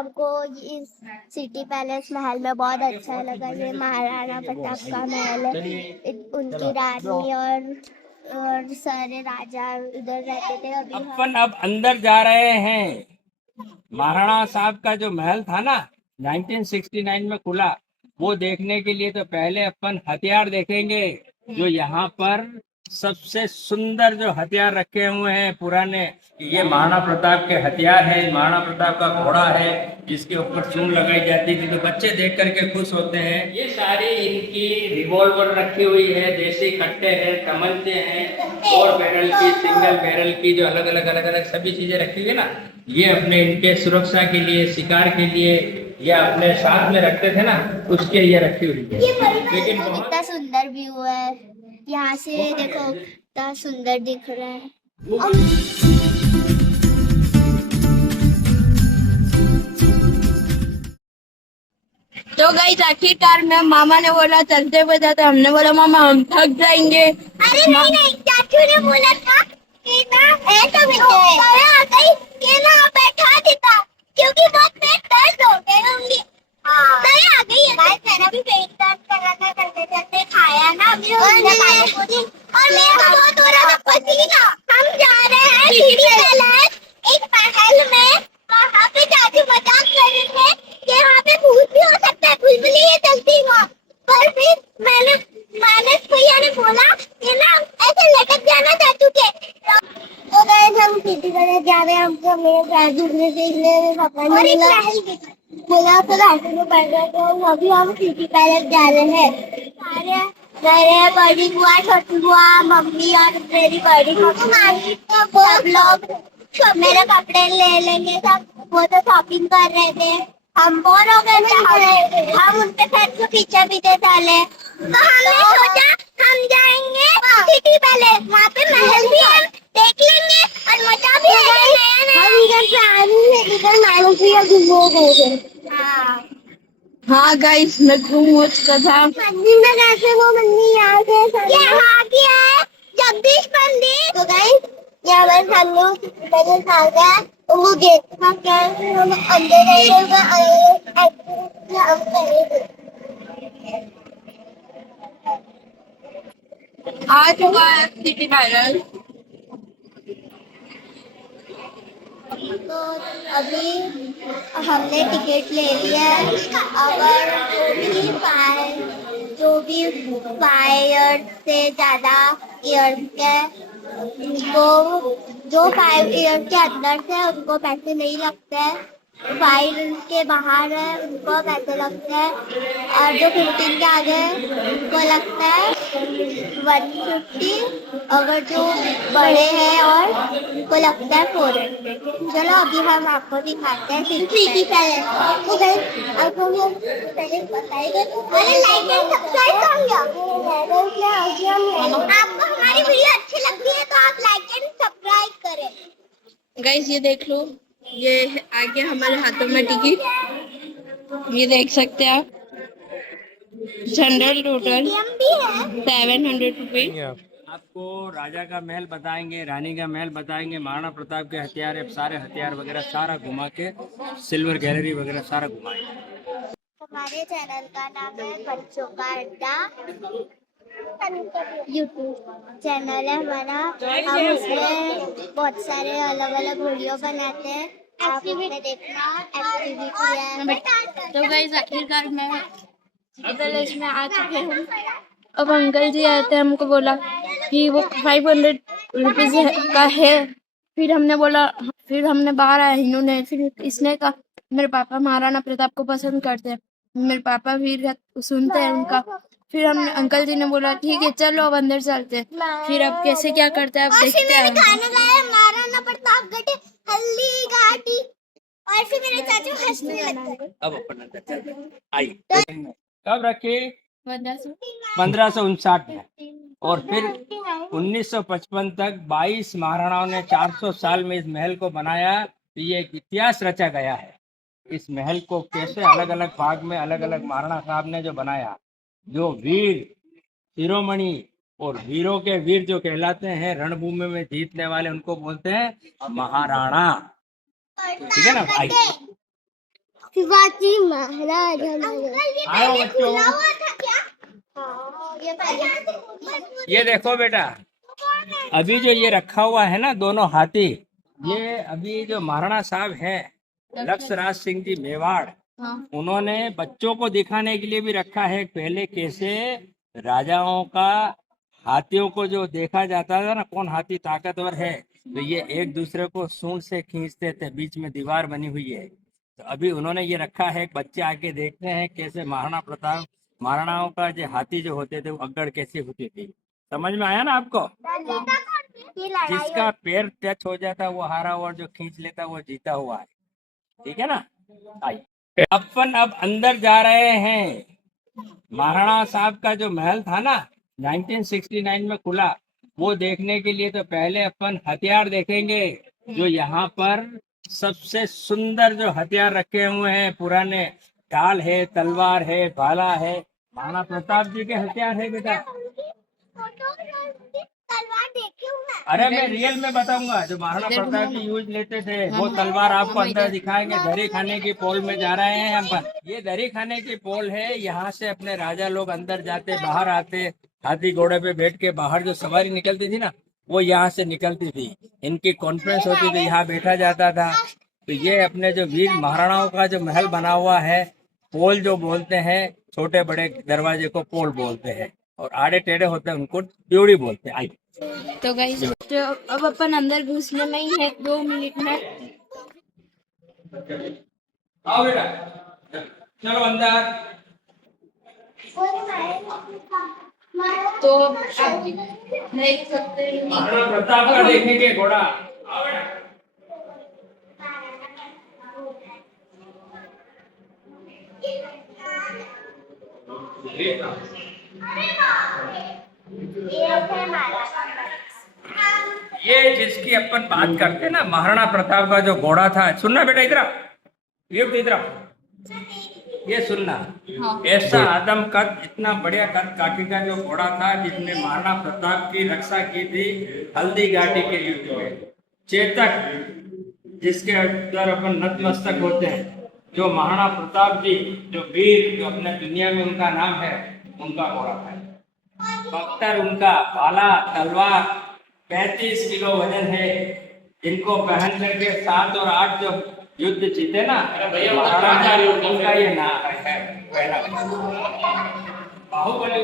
हमको इस city palace महल में बहुत अच्छा लगा। ये महाराणा प्रताप का महल है। उनकी रानी और सारे राजा इधर रहते थे। अभी अपन अब अंदर जा रहे हैं। महाराणा साहब का जो महल था ना 1969 में खुला, वो देखने के लिए तो पहले अपन हथियार देखेंगे। जो यहाँ पर सबसे सुंदर जो हथियार रखे हुए हैं पुराने, ये महाराणा प्रताप के हथियार हैं। महाराणा प्रताप का घोड़ा है जिसके ऊपर चून लगाई जाती थी, तो बच्चे देख करके खुश होते हैं। ये सारी इनकी रिवॉल्वर रखी हुई है, देसी कट्टे हैं, तमंचे हैं, और बैरल की, सिंगल बैरल की, जो अलग अलग सभी चीजें रखी हुई है ना, ये अपने इनके सुरक्षा के लिए, शिकार के लिए, या अपने साथ में रखते थे ना, उसके लिए रखी हुई है। लेकिन कितना सुंदर व्यू है यहाँ से, देखो कितना सुंदर दिख रहा है। तो गाइस आखिरकार में मामा ने बोला चलते बजाते, हमने बोला मामा हम थक जाएंगे। अरे नहीं, चाचू ने बोला था कि ना ऐसा बैठा देता क्योंकि बहुत पेट दर्द हो गए होंगे। आ गई है गाइस, मेरा भी पेट दर्द कर रहा था, चलते चलते खाया ना अभी हमने पानी पूरी, और मेरा बहुत हो रहा था पसीना। हम जा रहे हैं सिटी पैलेस, एक महल में। वहाँ पे चाचू मजाक कर रहे थे कि यहाँ पे भूत भी हो सकता है, बुलबुली चलती वहाँ पर। फिर मैंने भैया ने बोला कि ना ऐसे लटक जाना चाचू के। तो गाइस हम सिटी पैलेस जा रहे हैं। हमको मेरे ग्रेजुएट में देखने में पापा ने बोला तो रास्ते में पड़ गए, तो अभी हम सिटी पैलेस जा रहे हैं। सारे मेरे बड़ी बुआ, छोटी बुआ, मम्मी और मेरी बड़ी मम्मी, सब लोग मेरे कपड़े ले लेंगे सब। वो तो शॉपिंग कर रहे थे, हम बोर हो गए थे, हम उनके साथ को पीछे डाले। तो हमने सोचा हम जाएंगे सिटी पैलेस, वहाँ पे महल भी है, देख लेंगे और मजा भी आएगा। हाँ गाइस मैं घूम चुका था मंदिर में कैसे, वो मंदिर यहाँ से यहाँ की है, जगदीश मंदिर। तो गाइस यहाँ पर हम लोग पैलेस आ गए, तो वो गेट था क्या, हम अंदर आ चुका है सिटी पैलेस। तो अभी हमने टिकट ले लिया है। अगर जो भी 5 ईयर्स से ज़्यादा ईयर्स के, उनको जो 5 ईयर्स के अंदर से उनको पैसे नहीं लगते हैं। 5 के बाहर है उनको पैसे लगते हैं, और जो 15 के आगे है उनको लगता है 150। अगर जो बड़े हैं और उनको लगता है 400। चलो अभी हम आपको दिखाते हैं सिटी पैलेस। तो गाइस आपको हम पहले बताएंगे, अरे लाइक एंड सब्सक्राइब करो। आपको हमारी वीडियो अच्छी लगती है तो आप लाइक एंड सब्सक्राइब करें। गाइस ये देख लो, ये आ गया हमारे हाथों में टिकट, ये देख सकते हैं आप। General total 700 rupees. आपको राजा का महल बताएंगे, रानी का महल बताएंगे, महाराणा प्रताप के हथियार, सारे हथियार वगैरह सारा घुमा के, सिल्वर गैलरी वगैरह सारा घुमाएंगे। हमारे चैनल का नाम है बच्चों का अड्डा, यूट्यूब चैनल है हमारा। हम उसमें बहुत सारे अलग अलग वीडियो बनाते हैं, आप उसमें देखना। तो गाइस आखिरकार मैं पैलेस में आ चुके हैं। अब अंकल जी आए थे, हमको बोला कि वो 500 रुपीज का है। फिर हमने बोला, फिर हमने बाहर आया इन्होंने, फिर इसने कहा मेरे पापा महाराणा प्रताप को पसंद करते हैं, मेरे पापा भी सुनते हैं उनका। फिर हमने, अंकल जी ने बोला ठीक है चलो अब अंदर चलते हैं। फिर अब कैसे क्या करते हैं अब देखते हैं। खाना खाया महाराणा प्रताप गढ़ हल्दी घाटी, और फिर मेरे चाचू हंसने लगते हैं। अब अपन अंदर चलते हैं, आइए। कब रखे? 1559 में, और फिर 1955 तक 22 महाराणाओं ने 400 साल में इस महल को बनाया। तो ये एक इतिहास रचा गया है। इस महल को कैसे अलग अलग भाग में अलग अलग महाराणा साहब ने जो बनाया, जो वीर शिरोमणि और वीरों के वीर जो कहलाते हैं, रणभूमि में जीतने वाले, उनको बोलते हैं महाराणा। ठीक है ना भाई? शिवाजी महाराज हमारे। आओ बच्चों, ये देखो बेटा, अभी जो ये रखा हुआ है ना दोनों हाथी, ये अभी जो महाराणा साहब हैं लक्ष्यराज सिंह जी मेवाड़, हाँ। उन्होंने बच्चों को दिखाने के लिए भी रखा है पहले कैसे राजाओं का हाथियों को जो देखा जाता था ना कौन हाथी ताकतवर है, तो ये एक दूसरे को सूंड से खींचते थे, बीच में दीवार बनी हुई है। तो अभी उन्होंने ये रखा है, बच्चे आके देखते हैं कैसे महाराणा प्रताप महाराणाओं का जो हाथी जो होते थे वो अगड़ कैसे होती थी। समझ में आया ना आपको? जिसका पैर टच हो जाता वो हारा और जो खींच लेता वो जीता हुआ है। ठीक है ना? आइए अपन अब अंदर जा रहे हैं। महाराणा साहब का जो महल था ना 1969 में खुला, वो देखने के लिए तो पहले अपन हथियार देखेंगे। जो यहाँ पर सबसे सुंदर जो हथियार रखे हुए हैं, पुराने ढाल है, तलवार है, भाला है, महाराणा प्रताप जी के हथियार है बेटा। तलवार देखी हूँ मैं। अरे मैं रियल में बताऊंगा, जो महाराणा प्रताप जी यूज लेते थे वो तलवार आपको अंदर दिखाएंगे। दरी खाने की पोल में जा रहे हैं अपन। ये दरी खाने की पोल है, यहाँ से अपने राजा लोग अंदर जाते बाहर आते, हाथी घोड़े पे बैठ के बाहर जो सवारी निकलती थी ना वो यहाँ से निकलती थी। इनकी कॉन्फ्रेंस होती थी, यहाँ बैठा जाता था। तो ये अपने जो वीर महाराणाओं का जो महल बना हुआ है, पोल जो बोलते हैं, छोटे बड़े दरवाजे को पोल बोलते हैं और आड़े टेढ़े होते हैं उनको ड्योढ़ी बोलते हैं। आइए तो गाइस तो अब अपन अंदर घुसने में ही है 2 मिनट में। आओ बेटा, चलो अंदर। तो आप देख सकते हैं महाराणा प्रताप का देखेंगे घोड़ा। आओ बेटा। ये जिसकी अपन बात करते हैं ना महाराणा प्रताप का जो घोड़ा था, सुनना बेटा इधर आओ, ये इधर आओ, ये सुनना। ऐसा आदम कद, इतना बढ़िया कद काठी का जो घोड़ा था जिसने महाराणा प्रताप की रक्षा की थी हल्दी घाटी के युद्ध में। चेतक जिसके अंदर अपन नतमस्तक होते हैं, जो महाराणा प्रताप जी जो वीर जो अपने दुनिया में उनका नाम है, उनका घोड़ा था। बख्तर उनका, भाला तलवार 35 किलो वजन है। इनको पहन करके 7 और 8 जो युद्ध जीते ना महाराणा, उनका ये नाम है पहला बाहुबली।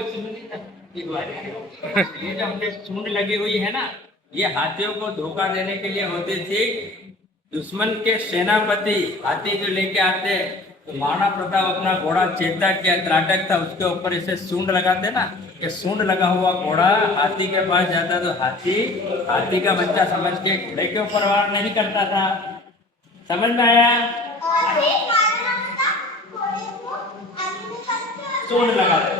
ये जो हमने सूंड लगी हुई है ना, ये हाथियों को धोखा देने के लिए होती थी। दुश्मन के सेनापति हाथी जो लेके आते, तो महाराणा प्रताप अपना घोड़ा चेतक या त्राटक था, उसके ऊपर इसे सूंड लगाते ना, ये सूंड लगा हुआ घोड़ा हाथी के पास जाता तो हाथी का बच्चा समझ के घोड़े के ऊपर वार नहीं करता था। समझ में आया? सूंड लगाते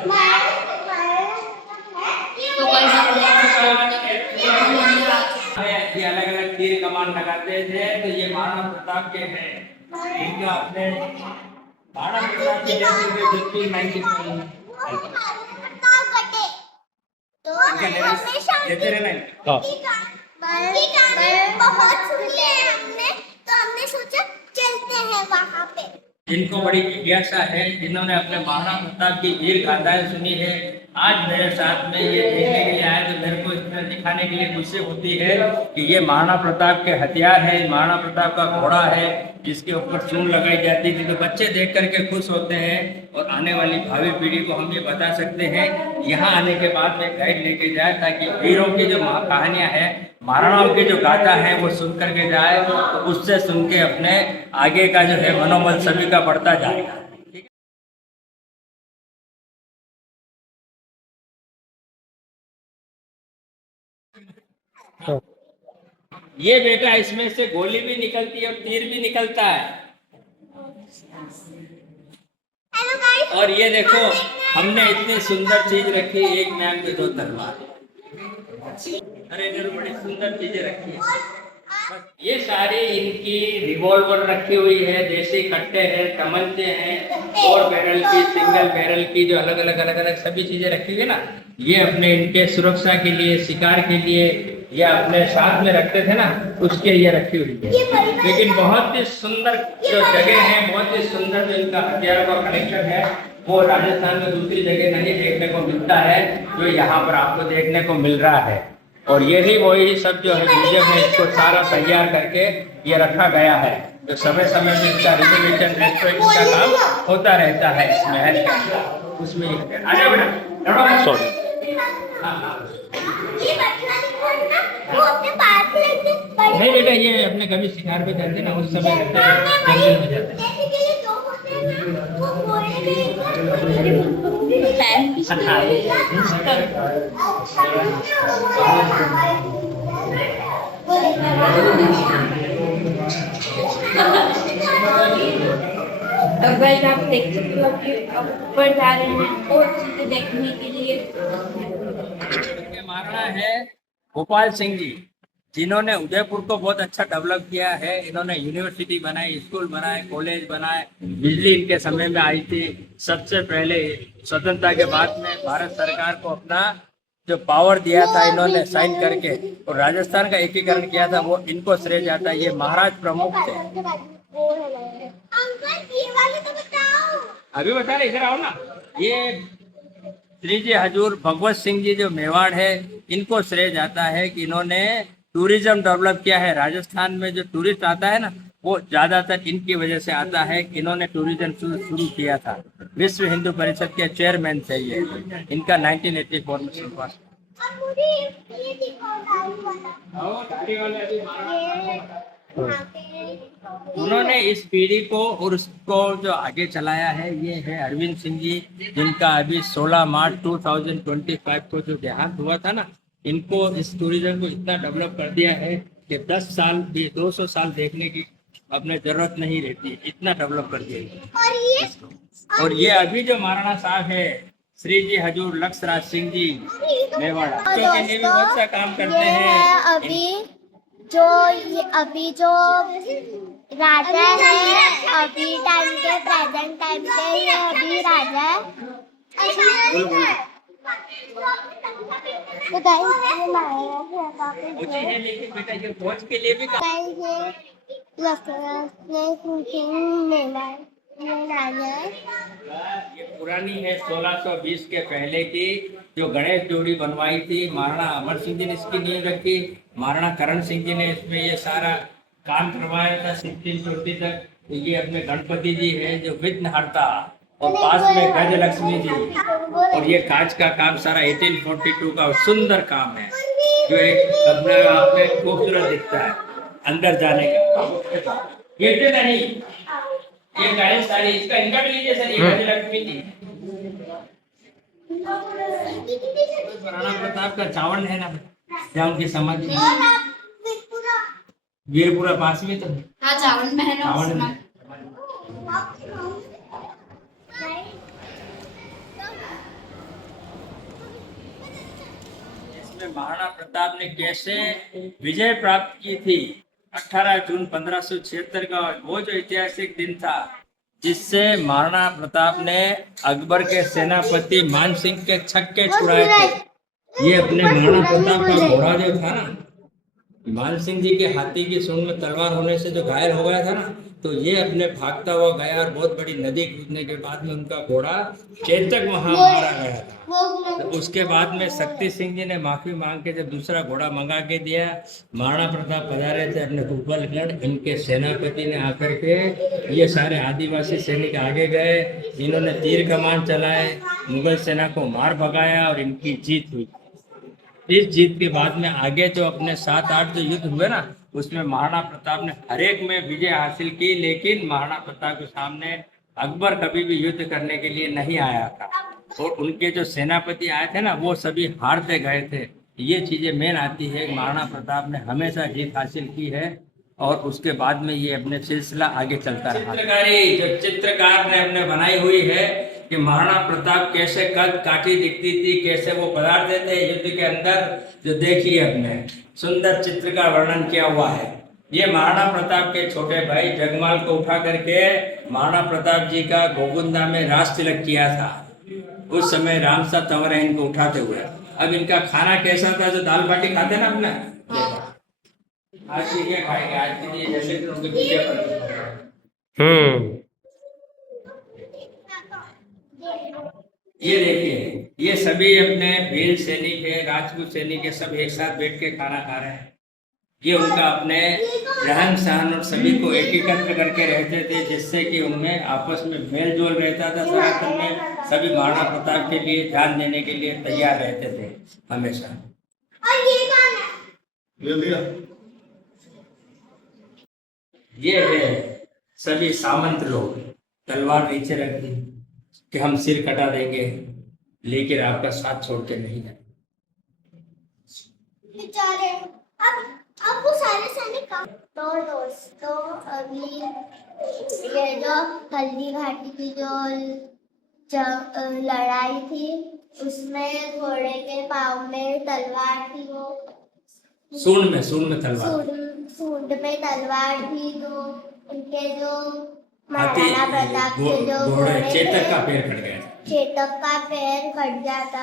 ये अलग अलग तीर कमान लगाते थे। तो ये महाराणा प्रताप के हैं, इनका अपने महाराणा प्रताप की देते रहना। बहुत सुनी है हमने, तो हमने सोचा चलते हैं वहाँ पे। जिनको बड़ी जिज्ञासा है, जिन्होंने अपने महाराणा प्रताप की वीर गाथाएं सुनी है, आज मेरे साथ में ये देखने के लिए आए, तो मेरे को इसमें दिखाने के लिए खुशी होती है कि ये महाराणा प्रताप के हथियार है, महाराणा प्रताप का घोड़ा है जिसके ऊपर सूंड लगाई जाती थी। तो बच्चे देख करके खुश होते हैं और आने वाली भावी पीढ़ी को हम ये बता सकते हैं। यहाँ आने के बाद में गाइड लेके जाए ताकि वीरों की जो कहानियाँ हैं, महाराणाओं की जो गाथा है वो सुन करके जाए, तो उससे सुन के अपने आगे का जो है मनोबल सभी का बढ़ता जाएगा। ये बेटा इसमें से गोली भी निकलती है और तीर भी निकलता है। हेलो गाइस, और ये देखो हमने इतनी सुंदर चीज रखी, एक मैम के 2 तलवार। अरे इधर बड़ी सुंदर चीजें रखी है। बस ये सारी इनकी रिवॉल्वर रखी हुई है, देसी कट्टे हैं, तमंचे हैं, 4 बैरल की, सिंगल बैरल की, जो अलग अलग सभी चीजें रखी हुई है ना, ये अपने इनके सुरक्षा के लिए, शिकार के लिए या अपने साथ में रखते थे ना, उसके ये रखी हुई है। लेकिन बहुत ही सुंदर जो जगह है, बहुत ही सुंदर का हथियारों का कलेक्शन है वो राजस्थान में दूसरी जगह नहीं देखने को मिलता है, जो यहाँ पर आपको देखने को मिल रहा है। और यही वही सब जो है म्यूजियम में इसको सारा तैयार करके ये रखा गया है, जो समय समय में इसका रिनोवेशन रेस्टोरेंट का काम होता रहता है इस महल के अंदर। उसमें आजा बेटा, सॉरी। ये बचना नहीं ना, वो अपने पास से लेके नहीं बेटा, ये अपने कभी शिकार पे जाते ना उस समय रहते हैं, जंगल में जाते हैं। जैसे कि ये दो होते हैं ना, वो घोड़े अब गाइस आप देख सकते हो कि ऊपर जा रहे हैं और चीजें देखने के लिए। महाराणा है गोपाल सिंह जी, जिन्होंने उदयपुर को बहुत अच्छा डेवलप किया है। इन्होंने यूनिवर्सिटी बनाई, स्कूल बनाए, कॉलेज बनाए, बिजली इनके समय में आई थी। सबसे पहले स्वतंत्रता के बाद में भारत सरकार को अपना जो पावर दिया था इन्होंने साइन करके, और राजस्थान का एकीकरण किया था, वो इनको श्रेय जाता है। ये महाराज प्रमुख थे। अंकल ये वाले तो बताओ। अभी बता रहे, इधर आओ ना। ये श्री जी हजूर भगवत सिंह जी जो मेवाड़ है, इनको श्रेय जाता है कि इन्होंने टूरिज्म डेवलप किया है। राजस्थान में जो टूरिस्ट आता है ना, वो ज्यादातर इनकी वजह से आता है कि इन्होंने टूरिज्म शुरू किया था। विश्व हिंदू परिषद के चेयरमैन थे ये। इनका 1984 में शुरुआत। और मुझे ये दिखाओ दाढ़ी वाला। उन्होंने इस पीढ़ी को और उसको जो आगे चलाया है, ये है अरविंद सिंह जी, जिनका अभी 16 मार्च 2025 को जो देहांत हुआ था ना। इनको इस टूरिज्म को इतना डेवलप कर दिया है कि 10 साल भी 200 साल देखने की अपने जरूरत नहीं रहती, इतना डेवलप कर दिया है। और ये अभी जो महाराणा साहब है श्री जी हजूर लक्ष्मराज सिंह जी मेवाड़ा, बच्चों के लिए भी बहुत सा काम करते हैं। अभी जो राजा है, अभी टाइम के प्रेजेंट टाइम पे ये अभी राजा है। तो गाइस ये मारेगा लेकिन बेटा ये फौज के लिए भी ये पुरानी है 1620 के पहले की, जो गणेश जोड़ी बनवाई थी। महाराणा अमर सिंह जी ने इसकी नींव रखी, महाराणा करण सिंह जी ने इसमें ये सारा काम करवाया था 1640 तक। तो ये अपने गणपति जी है जो विघ्नहर्ता, और पास में गज लक्ष्मी जी, और ये कांच का काम सारा 1842 का सुंदर काम है, जो एक अपने आप में खूबसूरत दिखता है अंदर जाने का। ये नहीं, ये गणेश साड़ी, इसका इनकट लीजिए सर। ये गज लक्ष्मी जी, महाराणा प्रताप का चावल है ना, जहाँ उनकी समाधि वीरपुरा पास में। तो हाँ चावल में है ना। इसमें महाराणा प्रताप ने कैसे विजय प्राप्त की थी। 18 जून 1576 का वो जो ऐतिहासिक दिन था, जिससे महाराणा प्रताप ने अकबर के सेनापति मान सिंह के छक्के छुड़ाए थे। ये अपने महाराणा प्रताप का घोड़ा जो था ना, मान सिंह जी के हाथी की सूंड में तलवार होने से जो घायल हो गया था ना, तो ये अपने भागता हुआ गया और बहुत बड़ी नदी कूदने के बाद में उनका घोड़ा चेतक वहां मारा गया था। तो उसके बाद में शक्ति सिंह जी ने माफी मांग के जब दूसरा घोड़ा मंगा के दिया, महाराणा प्रताप पधारे थे अपने उपलगढ़। इनके सेनापति ने आकर के ये सारे आदिवासी सैनिक आगे गए, इन्होंने तीर कमान चलाए, मुगल सेना को मार भगाया और इनकी जीत हुई। इस जीत के बाद में आगे जो अपने 7-8 जो युद्ध हुए ना, उसमें महाराणा प्रताप ने हर एक में विजय हासिल की। लेकिन महाराणा प्रताप के सामने अकबर कभी भी युद्ध करने के लिए नहीं आया था, और उनके जो सेनापति आए थे ना, वो सभी हारते गए थे। ये चीजें मेन आती है। महाराणा प्रताप ने हमेशा जीत हासिल की है, और उसके बाद में ये अपने सिलसिला आगे चलता रहा। चित्रकारी जो चित्रकार ने अपने बनाई हुई है कि महाराणा प्रताप कैसे कद काठी दिखती थी, कैसे वो पधारते थे युद्ध के अंदर, जो देखिए अपने सुंदर चित्र का वर्णन किया हुआ है। ये महाराणा प्रताप के छोटे भाई जगमाल को उठा करके महाराणा प्रताप जी का गोगुंदा में राज तिलक किया था। उस समय रामसा तंवर है इनको उठाते हुए। अब इनका खाना कैसा था, जो दाल बाटी खाते ना अपना, आज ये खाएंगे, आज के लिए जैसे कि उनके पूजा करते। ये देखिए, ये सभी अपने वीर सैनिक है, राजपूत सैनिक है, सब एक साथ बैठ के खाना खा रहे हैं। ये उनका अपने रहन सहन और सभी को एकीकत्र करके रहते थे, जिससे कि उनमें आपस में मेल जोल रहता था। सनातन में सभी महाराणा प्रताप के लिए जान देने के लिए तैयार रहते थे हमेशा। और ये कौन है? ये है सभी सामंत लोग, तलवार नीचे रख दी कि हम सिर कटा देंगे, लेकिन आपका साथ छोड़ के नहीं जाए। बेचारे अब वो सारे सैनिक कहाँ? तो दोस्तों अभी ये जो हल्दी घाटी की जो लड़ाई थी, उसमें घोड़े के पाँव में तलवार थी, वो सूंड में तलवार, सूंड में तलवार थी। तो उनके जो हाथी महाराणा प्रताप के जो घोड़े चेतक का पैर कट गया, चेतक का पैर कट जाता।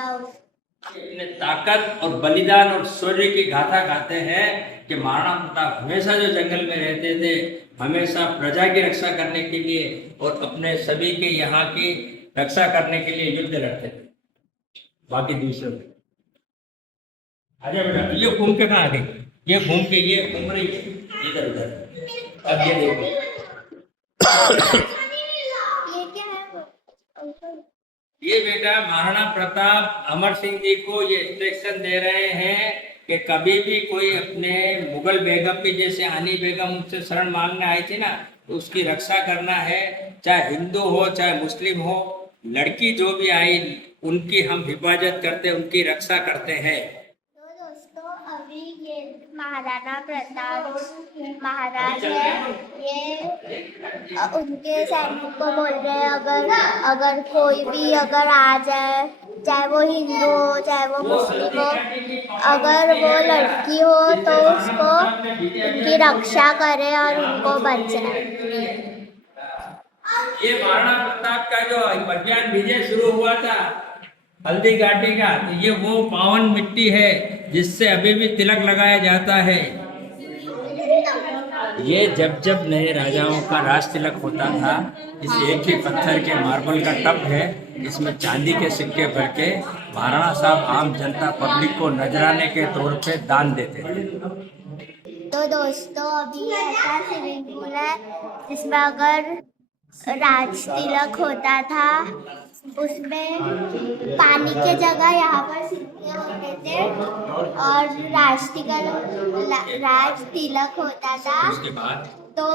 अपने ताकत और बलिदान और शौर्य की गाथा गाते हैं कि महाराणा प्रताप हमेशा जो जंगल में रहते थे, हमेशा प्रजा की रक्षा करने के लिए और अपने सभी के यहाँ की रक्षा करने के लिए युद्ध लड़ते थे। बाकी दूसरे आजा बेटा, ये घूम के कहाँ गई? ये घूम के ये घूम रही है इधर उधर। अब ये देखो, ये क्या है? ये बेटा महाराणा प्रताप अमर सिंह जी को ये इंस्ट्रक्शन दे रहे हैं कि कभी भी कोई अपने मुगल बेगम की, जैसे आनी बेगम उनसे शरण मांगने आई थी ना, तो उसकी रक्षा करना है। चाहे हिंदू हो चाहे मुस्लिम हो, लड़की जो भी आई उनकी हम हिफाजत करते, उनकी रक्षा करते हैं। तो दोस्तों अभी ये महाराणा प्रताप महाराज है, ये उनके सैनिक को बोल रहे हैं अगर कोई भी अगर आ जाए, चाहे वो हिंदू हो चाहे वो मुस्लिम हो, अगर वो लड़की हो तो उसको उनकी रक्षा करे और उनको बचाए। ये महाराणा प्रताप का जो अभियान विजय शुरू हुआ था हल्दी घाटी का, तो ये वो पावन मिट्टी है जिससे अभी भी तिलक लगाया जाता है। ये जब जब नए राजाओं का राज तिलक होता था, इस एक ही पत्थर के मार्बल का टप है, इसमें चांदी के सिक्के भर के महाराणा साहब आम जनता पब्लिक को नजराने के तौर पे दान देते थे। तो दोस्तों अभी ऐसा स्विमिंग पूल है जिसमें अगर राज तिलक होता था, उसमें पानी के जगह यहाँ पर सिक्के होते थे और राज तिलक होता था। तो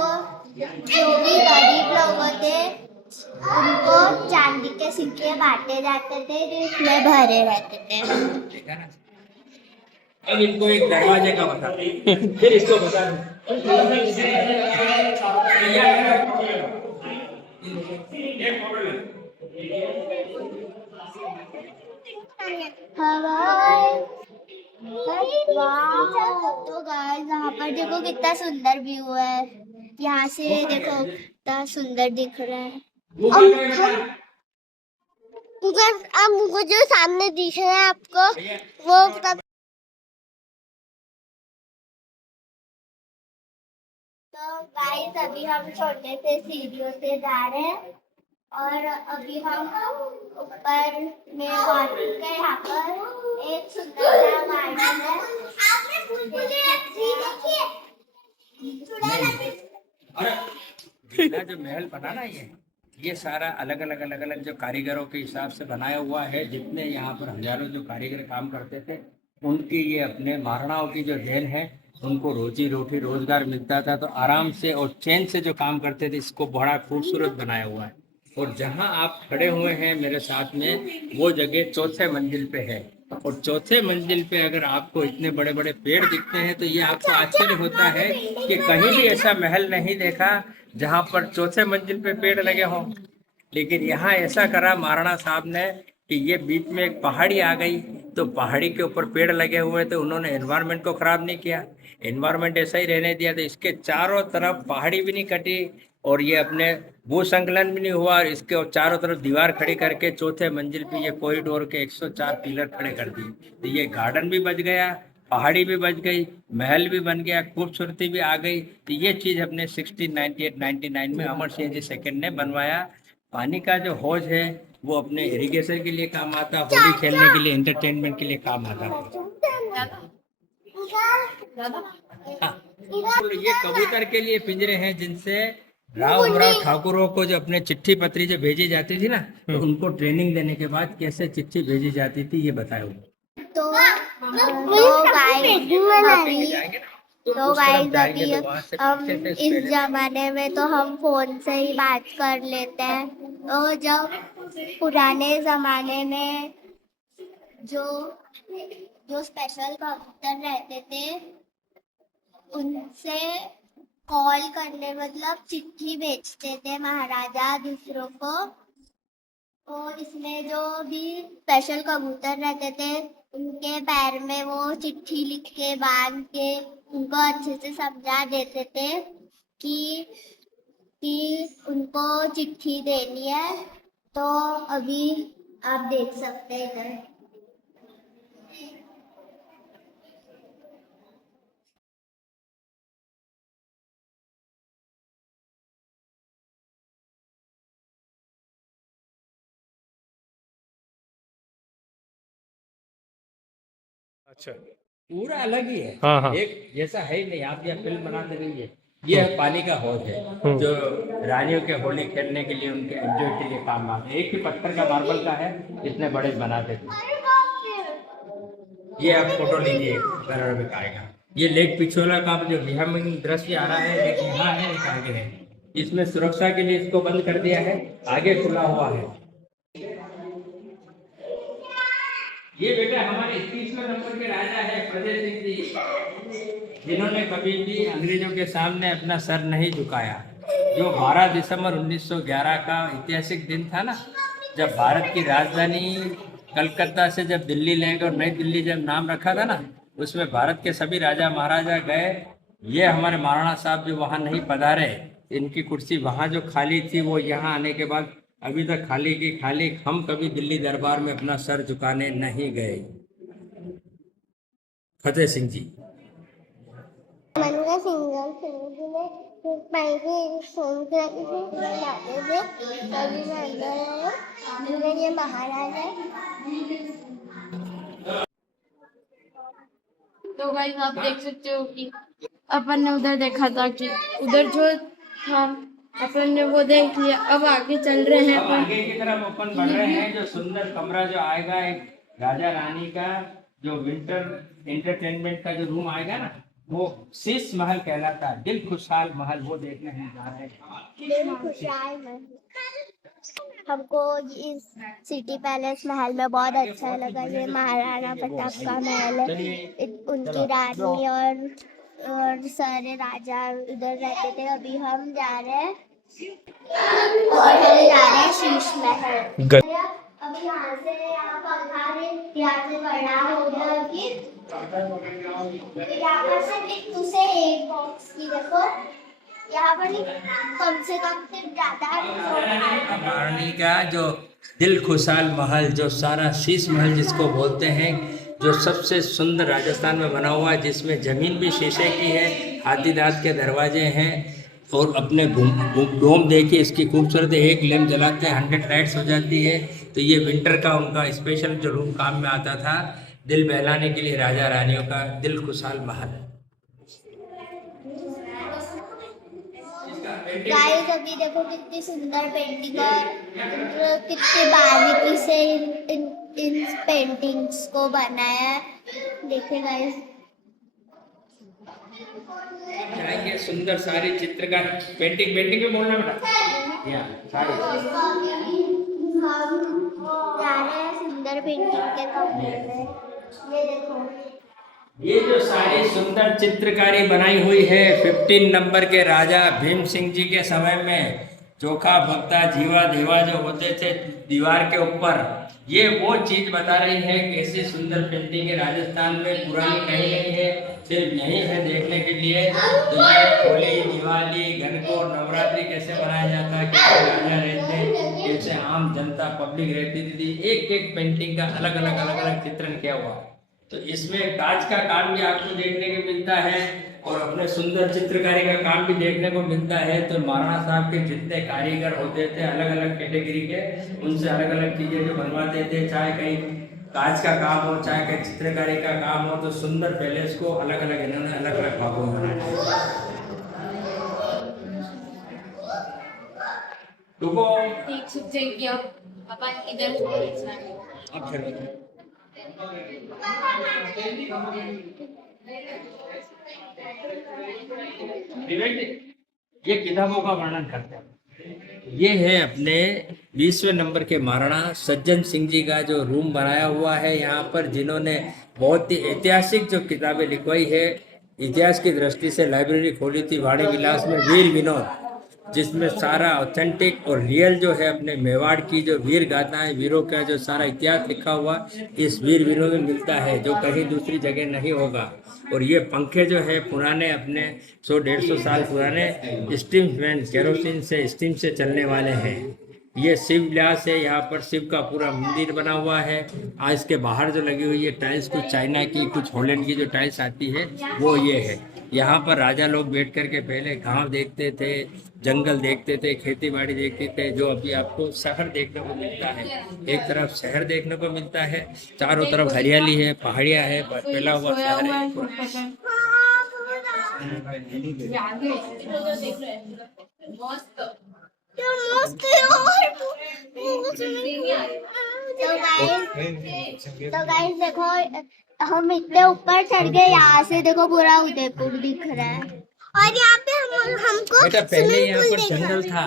जो भी गरीब लोग होते उनको चांदी के सिक्के बांटे जाते थे, जिसमें भरे रहते थे। अब इनको एक दरवाजे का बता, फिर इसको बता तो गाइस यहाँ पर देखो कितना सुंदर व्यू है, यहाँ से देखो कितना सुंदर दिख रहा है। अब मुझे जो सामने दिख रहा है आपको वो तो गाइस अभी हम छोटे से सीढ़ियों से जा रहे हैं और अभी हम ऊपर में पहुंच गए। यहाँ पर एक सुंदर सा गार्डन है। आपने फूल देखिए। अरे जो महल बना ना, ये सारा अलग अलग जो कारीगरों के हिसाब से बनाया हुआ है। जितने यहाँ पर हजारों जो कारीगर काम करते थे, उनकी ये अपने महाराणाओं की जो देन है, उनको रोजी रोटी रोजगार मिलता था, तो आराम से और चैन से जो काम करते थे। इसको बड़ा खूबसूरत बनाया हुआ है। और जहाँ आप खड़े हुए हैं मेरे साथ में, वो जगह चौथे मंजिल पे है। और चौथे मंजिल पे अगर आपको इतने बड़े बड़े पेड़ दिखते हैं तो ये आपको आश्चर्य होता है कि कहीं भी ऐसा महल नहीं देखा जहाँ पर चौथे मंजिल पे पेड़ लगे हों। लेकिन यहाँ ऐसा करा महाराणा साहब ने कि ये बीच में एक पहाड़ी आ गई, तो पहाड़ी के ऊपर पेड़ लगे हुए थे, उन्होंने एनवायरनमेंट को खराब नहीं किया, एनवायरनमेंट ऐसा ही रहने दिया। तो इसके चारों तरफ पहाड़ी भी नहीं कटी और ये अपने भू संकलन भी नहीं हुआ, और इसके चारों तरफ दीवार खड़ी करके चौथे मंजिल पे ये कॉरिडोर के 104 पिलर खड़े कर दिए। तो ये गार्डन भी बच गया, पहाड़ी भी बच गई, महल भी बन गया, खूबसूरती भी आ गई। तो ये चीज़ अपने 1698-99 में अमर सिंह जी सेकंड ने बनवाया। पानी का जो हौज है वो अपने इरिगेशन के लिए काम आता, होली खेलने के लिए, एंटरटेनमेंट के लिए काम आता है। हाँ, तो ये कबूतर के लिए पिंजरे हैं जिनसे राव उमराव ठाकुरों को जो अपने चिट्ठी पत्री जो भेजी जाती थी ना, तो उनको ट्रेनिंग देने के बाद कैसे चिट्ठी भेजी जाती थी ये बताया हुआ। तो गाइस अभी हम इस जमाने में तो हम फोन से ही बात कर लेते हैं। तो जब पुराने जमाने में जो जो स्पेशल कबूतर रहते थे उनसे कॉल करने मतलब चिट्ठी भेजते थे महाराजा दूसरों को। तो इसमें जो भी स्पेशल कबूतर रहते थे उनके पैर में वो चिट्ठी लिख के बांध के उनको अच्छे से समझा देते थे कि उनको चिट्ठी देनी है। तो अभी आप देख सकते हैं। अच्छा। पूरा अलग ही है। हाँ, हाँ। एक जैसा है ही नहीं। आप यह फिल्म बनाते रहिए। ये है पानी का हौज है जो रानियों के होली खेलने के लिए उनके एंजॉय के लिए काम आते हैं। एक ही पत्थर का मार्बल का है, इतने बड़े बनाते थे। ये आप फोटो लीजिए, कलर में आएगा। ये लेक पिछोला का जो विहंगम दृश्य आ रहा है, एक यहाँ है एक आगे है। इसमें सुरक्षा के लिए इसको बंद कर दिया है, आगे खुला हुआ है। ये बेटा हमारे 31वें नंबर के राजा है प्रदेश सिंह जी, जिन्होंने कभी भी अंग्रेजों के सामने अपना सर नहीं झुकाया। जो 12 दिसंबर 1911 का ऐतिहासिक दिन था ना, जब भारत की राजधानी कलकत्ता से जब दिल्ली ले गए और नई दिल्ली जब नाम रखा था ना, उसमें भारत के सभी राजा महाराजा गए। ये हमारे महाराणा साहब जो वहाँ नहीं पधारे, इनकी कुर्सी वहाँ जो खाली थी वो यहाँ आने के बाद अभी तक खाली की खाली। हम कभी दिल्ली दरबार में अपना सर झुकाने नहीं गए। फतेह सिंह जी। ये महाराज है। तो गाइस आप देख सकते हो कि अपन ने उधर देखा था कि उधर जो था अपन ने वो देख लिया। अब आगे चल रहे हैं अब आगे की तरफ अपन बढ़ रहे हैं। जो सुंदर कमरा जो आएगा एक राजा रानी का, जो विंटर एंटरटेनमेंट का जो रूम आएगा ना, वो शीश महल कहलाता है। दिल खुशहाल महल, वो देखने हम जा रहे हैं। दिल खुशहाल महल। हमको इस सिटी पैलेस महल में बहुत अच्छा लगा। ये महाराणा प्रताप का महल है। उनकी रानी और सारे राजा उधर रहते थे। अभी हम जा रहे हैं शीश महल। अभी यहाँ से यहाँ पंखा है, यहाँ से बड़ा होगा। यहाँ पर से एक बॉक्स की देखो, यहाँ पर कम से कम महारानी का जो दिल खुशहाल महल, जो सारा शीश महल जिसको बोलते हैं, जो सबसे सुंदर राजस्थान में बना हुआ है, जिसमें जमीन भी शीशे की है, हाथी दांत के दरवाजे हैं और अपने डोम देखिए इसकी खूबसूरती। एक लैंप जलाते हैं 100 लाइट्स हो जाती है। तो ये विंटर का उनका स्पेशल जो रूम काम में आता था, दिल बहलाने के लिए राजा रानियों का दिल खुशहाल महल। गाइस अभी देखो कितनी सुंदर पेंटिंग और कितनी बारीकी से इन पेंटिंग्स को बनाया है। देखिए गाइस, ये सुंदर सारी चित्रकार पेंटिंग में बोलना बेटा। या सारी सुंदर पेंटिंग के कमरे में ये देखो, ये जो सारी सुंदर चित्रकारी बनाई हुई है 15 नंबर के राजा भीम सिंह जी के समय में। चोखा भक्ता जीवा देवा जो होते थे दीवार के ऊपर, ये वो चीज बता रही है कि ऐसी सुंदर पेंटिंग राजस्थान में पुरानी कहीं नहीं है, सिर्फ यहीं है देखने के लिए। तो ये होली, दिवाली, गणगौर, नवरात्रि कैसे मनाया जाता है, कैसे राजा रहते, कैसे आम जनता पब्लिक रहती थी, एक एक पेंटिंग का अलग अलग चित्रण किया हुआ। तो इसमें कांच का काम भी आपको देखने को मिलता है और अपने सुंदर चित्रकारी का काम भी देखने को मिलता है। तो महाराणा साहब के जितने कारीगर होते थे अलग अलग कैटेगरी के, उनसे अलग अलग चीजें जो बनवाते थे, चाहे कहीं कांच का काम हो, चाहे कहीं चित्रकारी का काम हो, तो सुंदर पैलेस को अलग अलग इन्होंने अलग अलग भागों में बनाया। रुको पापा इधर अब फिर ये किताबों का वर्णन करते हैं। ये है अपने 20वें नंबर के महाराणा सज्जन सिंह जी का जो रूम बनाया हुआ है यहाँ पर, जिन्होंने बहुत ही ऐतिहासिक जो किताबें लिखवाई है, इतिहास की दृष्टि से लाइब्रेरी खोली थी वाणी विलास में, वीर विनोद, जिसमें सारा ऑथेंटिक और रियल जो है अपने मेवाड़ की जो वीर गाथाएं, वीरों का जो सारा इतिहास लिखा हुआ इस वीर विनोद में मिलता है, जो कहीं दूसरी जगह नहीं होगा। और ये पंखे जो है पुराने अपने 100-150 साल पुराने स्टीम फैन, केरोसिन से स्टीम से चलने वाले हैं। ये शिव विलास है, यहाँ पर शिव का पूरा मंदिर बना हुआ है। आज इसके बाहर जो लगी हुई है टाइल्स, कुछ चाइना की कुछ हॉलैंड की जो टाइल्स आती है वो ये है। यहाँ पर राजा लोग बैठ कर के पहले गांव देखते थे, जंगल देखते थे, खेती बाड़ी देखते थे, जो अभी आपको शहर देखने को मिलता है। एक तरफ शहर देखने को मिलता है, चारों तरफ हरियाली है, पहाड़ियाँ है, फैला हुआ शहर है। तो गाइस देखो, हम इतने ऊपर चढ़ गए, यहाँ से देखो पूरा उदयपुर दिख रहा है। और यहाँ पे हमको बेटा पहले यहाँ पर जंगल था।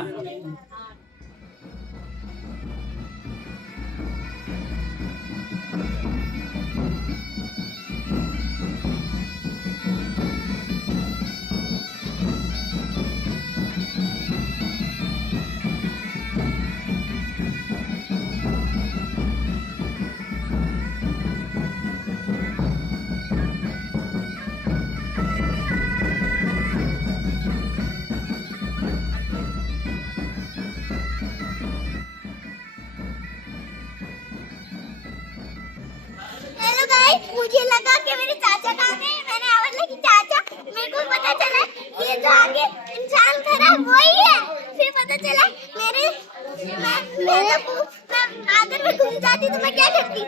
हेलो गाइस, मुझे लगा कि मेरे चाचा कहाँ गए। मैंने आवाज लगी चाचा, मेरे को पता चला ये जो आगे इंसान खड़ा वही है। फिर पता चला मैं आगर में घूम जाती तो मैं क्या करती।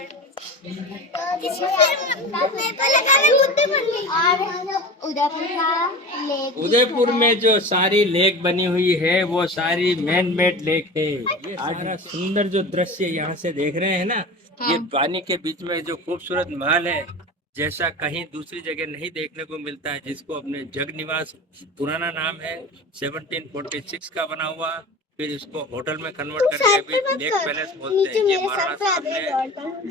मेरे को लगा मैं बुद्धि बन गई। और उदयपुर का लेक, उदयपुर में जो सारी लेक बनी हुई है वो सारी मैन मेड लेक है। ये सारा सुंदर जो दृश्य यहाँ से देख रहे हैं ना, ये पानी के बीच में जो खूबसूरत महल है, जैसा कहीं दूसरी जगह नहीं देखने को मिलता है, जिसको अपने जग निवास पुराना नाम है, 1746 का बना हुआ, फिर इसको होटल में कन्वर्ट करके अभी लेक पैलेस बोलते हैं। ये महाराणा साहब ने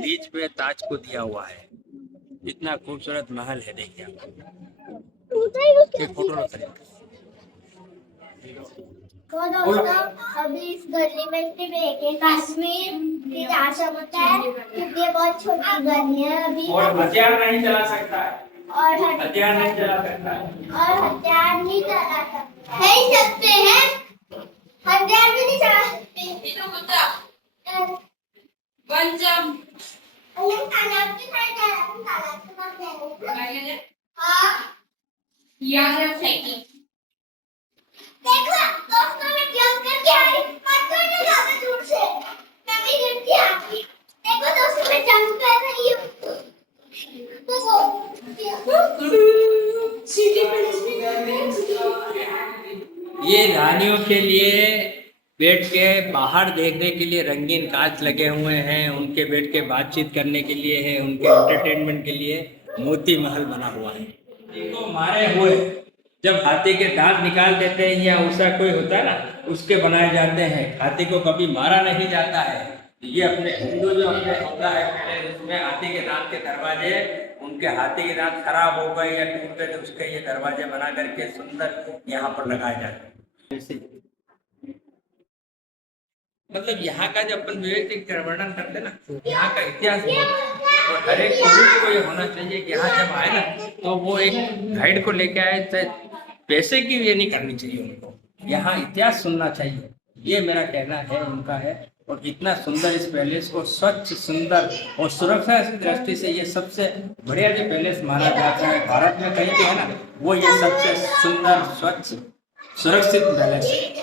लीज पे ताज को दिया हुआ है। इतना खूबसूरत महल है, देखिए आप फोटो करें। तो दोस्तों, अभी इस गली में सिर्फ एक कश्मीर की आश्रम होता है, क्योंकि ये बहुत छोटी गली है अभी। और हथियार नहीं चला सकता है, और हथियार नहीं चला सकता है, और हथियार नहीं चला सकते हैं, हथियार भी नहीं चला सकते। तालाब के साइड तालाब के पास हाँ देखो दोस्तों, मैं जंप करके आ रही, मत करना ज्यादा दूर से, मैं भी जंप के आ रही। देखो दोस्तों, मैं जंप कर रही हूँ। ये रानियों के लिए बैठ के बाहर देखने के लिए रंगीन कांच लगे हुए हैं, उनके बैठ के बातचीत करने के लिए है, उनके एंटरटेनमेंट के लिए मोती महल बना हुआ है। इनको मारे हुए जब हाथी के दांत निकाल देते हैं या उसका कोई होता है ना, उसके बनाए जाते हैं। हाथी को कभी मारा नहीं जाता है। ये अपने हिंदू जो अपने होता है पहले, उसमें हाथी के दांत के दरवाजे, उनके हाथी के दांत खराब हो गए या टूट गए तो उसके ये दरवाजे बना करके सुंदर यहाँ पर लगाए जाते हैं। मतलब यहाँ का जो अपन विवेक वर्णन करते ना, यहाँ का इतिहास और हर एक को ये होना चाहिए कि यहाँ जब आए ना तो वो एक गाइड को लेके आए, चाहे पैसे की ये नहीं करनी चाहिए उनको, यहाँ इतिहास सुनना चाहिए। ये मेरा कहना है, उनका है। और इतना सुंदर इस पैलेस को, स्वच्छ, सुंदर और सुरक्षा की दृष्टि से ये सबसे बढ़िया जो पैलेस माना जाता है भारत में कहीं भी है ना, वो ये सबसे सुंदर, स्वच्छ, सुरक्षित पैलेस है।